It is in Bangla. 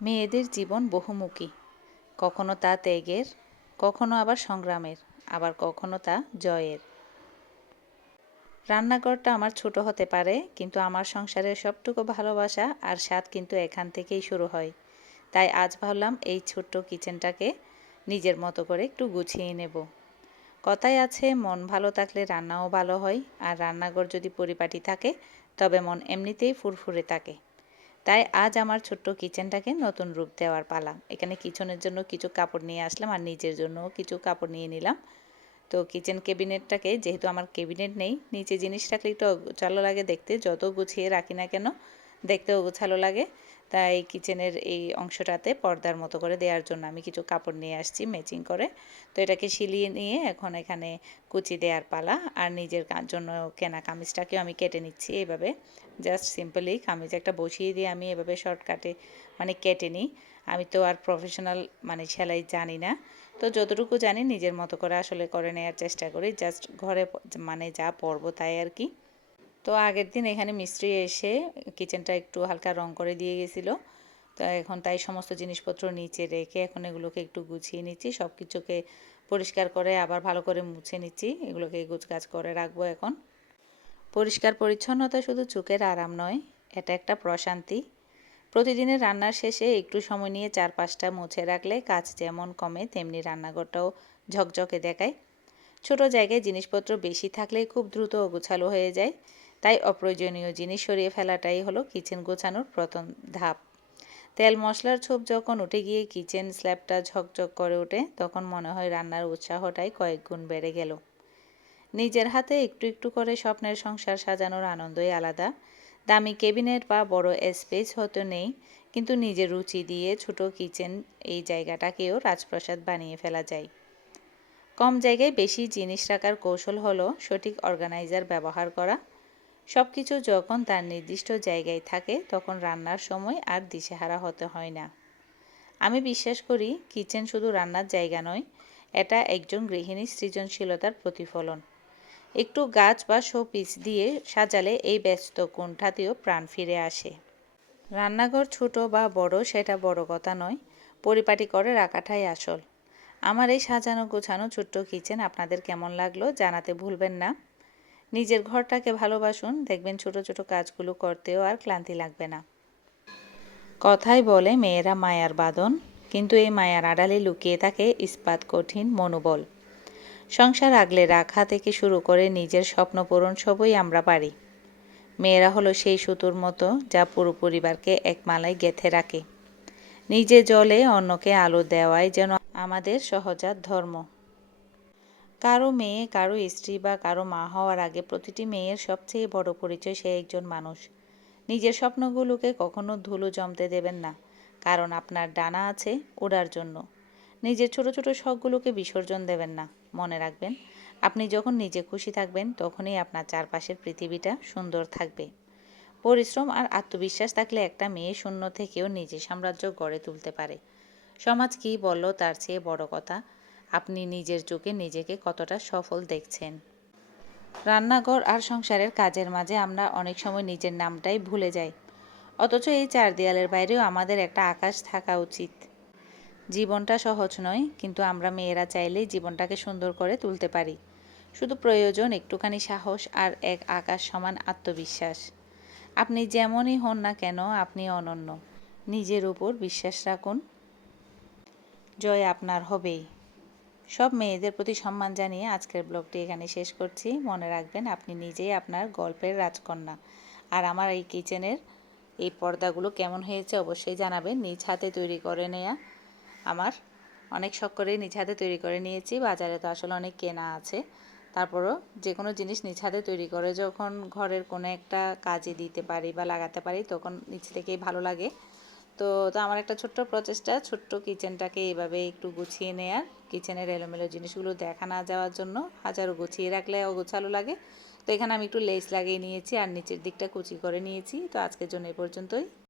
মেয়েদের জীবন বহুমুখী, কখনো তা ত্যাগের, কখনো আবার সংগ্রামের, আবার কখনো তা জয়ের। রান্নাঘরটা আমার ছোট হতে পারে, কিন্তু আমার সংসারের সবটুকু ভালোবাসা আর স্বাদ কিন্তু এখান থেকেই শুরু হয়। তাই আজ ভাবলাম এই ছোট্ট কিচেনটাকে নিজের মতো করে একটু গুছিয়ে নেব। কথায় আছে, মন ভালো থাকলে রান্নাও ভালো হয়, আর রান্নাঘর যদি পরিপাটি থাকে তবে মন এমনিতেই ফুরফুরে থাকে। তাই আজ আমার ছোট্ট কিচেনটাকে নতুন রূপ দেওয়ার পালা। এখানে কিচেনের জন্য কিছু কাপড় নিয়ে আসলাম আর নিজের জন্যও কিছু কাপড় নিয়ে নিলাম। তো কিচেন ক্যাবিনেটটাকে, যেহেতু আমার ক্যাবিনেট নেই, নিচে জিনিস রাখলে একটু অগোছালো লাগে দেখতে, যত গুছিয়ে রাখি না কেন দেখতে অগোছালো লাগে। তাই কিচেনের এই অংশটাতে পর্দার মতো করে দেওয়ার জন্য আমি কিছু কাপড় নিয়ে আসছি ম্যাচিং করে। তো এটাকে সিলিয়ে নিয়ে এখন এখানে কুচি দেওয়ার পালা। আর নিজের জন্য কেনা কামিজটাকেও আমি কেটে নিচ্ছি এইভাবে। জাস্ট সিম্পলি কামিজ একটা বসিয়ে দিয়ে আমি এভাবে শর্টকাটে কেটে নিই। আমি তো আর প্রফেশনাল সেলাই জানি না, তো যতটুকু জানি নিজের মতো করে আসলে করে নেওয়ার চেষ্টা করি। জাস্ট ঘরে যা পরবো তাই আর কি। তো আগের দিন এখানে মিস্ত্রি এসে কিচেনটা একটু হালকা রং করে দিয়ে গেছিলো। তো এখন তাই সমস্ত জিনিসপত্র নিচে রেখে এখন এগুলোকে একটু গুছিয়ে নিচ্ছি, সব কিছুকে পরিষ্কার করে আবার ভালো করে মুছে নিচ্ছি। এগুলোকে গুছগাছ করে রাখবো এখন। পরিষ্কার পরিচ্ছন্নতা শুধু চোখের আরাম নয়, এটা একটা প্রশান্তি। প্রতিদিনের রান্নার শেষে একটু সময় নিয়ে চারপাশটা মুছে রাখলে কাজ যেমন কমে, তেমনি রান্নাঘরটাও ঝকঝকে দেখায়। ছোট জায়গায় জিনিসপত্র বেশি থাকলে খুব দ্রুত অগোছালো হয়ে যায়। তাই অপ্রয়োজনীয় জিনিস সরিয়ে ফেলাটাই হলো কিচেন গোছানোর প্রথম ধাপ। তেল মশলার ছোপ যখন উঠে গিয়ে কিচেন স্ল্যাবটা ঝকঝক করে ওঠে, তখন মনে হয় রান্নার উৎসাহটাই কয়েক গুণ বেড়ে গেল। নিজের হাতে একটু একটু করে স্বপ্নের সংসার সাজানোর আনন্দই আলাদা। দামি ক্যাবিনেট বা বড় স্পেস হতে নেই, কিন্তু নিজের রুচি দিয়ে ছোট কিচেন এই জায়গাটাকেও রাজপ্রাসাদ বানিয়ে ফেলা যায়। কম জায়গায় বেশি জিনিস রাখার কৌশল হলো সঠিক অর্গানাইজার ব্যবহার করা। সব কিছু যখন তার নির্দিষ্ট জায়গায় থাকে, তখন রান্নার সময় আর দিশেহারা হতে হয় না। আমি বিশ্বাস করি কিচেন শুধু রান্নার জায়গা নয়, এটা একজন গৃহিণীর সৃজনশীলতার প্রতিফলন। একটু গাছ বা শোপিস দিয়ে সাজালে এই ব্যস্ত কোণঠাতেও প্রাণ ফিরে আসে। রান্নাঘর ছোট বা বড় সেটা বড় কথা নয়, পরিপাটি করে রাখাটাই আসল। আমার এই সাজানো গোছানো ছোট্ট কিচেন আপনাদের কেমন লাগলো জানাতে ভুলবেন না। নিজের ঘরটাকে ভালোবাসুন, দেখবেন ছোট ছোট কাজগুলো করতেও আর ক্লান্তি লাগবে না। কথায় বলে মেয়েরা মায়ার বাঁধন, কিন্তু এই মায়ার আড়ালে লুকিয়ে থাকে ইস্পাত কঠিন মনোবল। সংসার আগলে রাখা থেকে শুরু করে নিজের স্বপ্ন পূরণ সবই আমরা পারি। মেয়েরা হলো সেই সুতোর মতো যা পুরো পরিবারকে এক মালায় গেঁথে রাখে। নিজে জ্বলে অন্যকে আলো দেওয়াই যেন আমাদের সহজাত ধর্ম। কারো মেয়ে, কারো স্ত্রী বা কারো মা হওয়ার আগে প্রতিটি মেয়ের সবচেয়ে বড় পরিচয় সে একজন মানুষ। নিজের স্বপ্নগুলোকে কখনো ধুলো জমতে দেবেন না, কারণ আপনার ডানা আছে ওড়ার জন্য। নিজের ছোট ছোট শখগুলোকে বিসর্জন দেবেন না। মনে রাখবেন, আপনি যখন নিজে খুশি থাকবেন তখনই আপনার চারপাশের পৃথিবীটা সুন্দর থাকবে। পরিশ্রম আর আত্মবিশ্বাস থাকলে একটা মেয়ে শূন্য থেকেও নিজের সাম্রাজ্য গড়ে তুলতে পারে। সমাজ কী বলল তার চেয়ে বড় কথা, আপনি নিজের চোখে নিজেকে কতটা সফল দেখছেন। রান্নাঘর আর সংসারের কাজের মাঝে আমরা অনেক সময় নিজের নামটাই ভুলে যাই, অথচ এই চার দেয়ালের বাইরেও আমাদের একটা আকাশ থাকা উচিত। জীবনটা সহজ নয়, কিন্তু আমরা মেয়েরা চাইলেই জীবনটাকে সুন্দর করে তুলতে পারি। শুধু প্রয়োজন একটুখানি সাহস আর এক আকাশ সমান আত্মবিশ্বাস। আপনি যেমনই হন না কেন, আপনি অনন্য। নিজের উপর বিশ্বাস রাখুন, জয় আপনার হবেই। সব মেয়েদের প্রতি সম্মান জানিয়ে আজকের ব্লগটি এখানে শেষ করছি। মনে রাখবেন, আপনি নিজেই আপনার গল্পের রাজকন্যা। আর আমার এই কিচেনের এই পর্দাগুলো কেমন হয়েছে অবশ্যই জানাবেন। নিজ হাতে তৈরি করে নেয়া, আমার অনেক শখ করে নিজ হাতে তৈরি করে নিয়েছি। বাজারে তো আসলে অনেক কেনা আছে, তারপরও যে কোনো জিনিস নিজ হাতে তৈরি করে যখন ঘরের কোনো একটা কাজে দিতে পারি বা লাগাতে পারি, তখন নিজ থেকেই ভালো লাগে। তো তো আমার একটা ছোট্ট প্রচেষ্টা, ছোট্ট কিচেনটাকে এইভাবে একটু গুছিয়ে নেয়ার, কিচেনের এলোমেলো জিনিসগুলো দেখা না যাওয়ার জন্য। হাজারো গুছিয়ে রাখলে অগোছালো লাগে। তো এখানে আমি একটু লেস লাগিয়ে নিয়েছি আর নিচের দিকটা কুচি করে নিয়েছি। তো আজকের জন্য এই পর্যন্তই।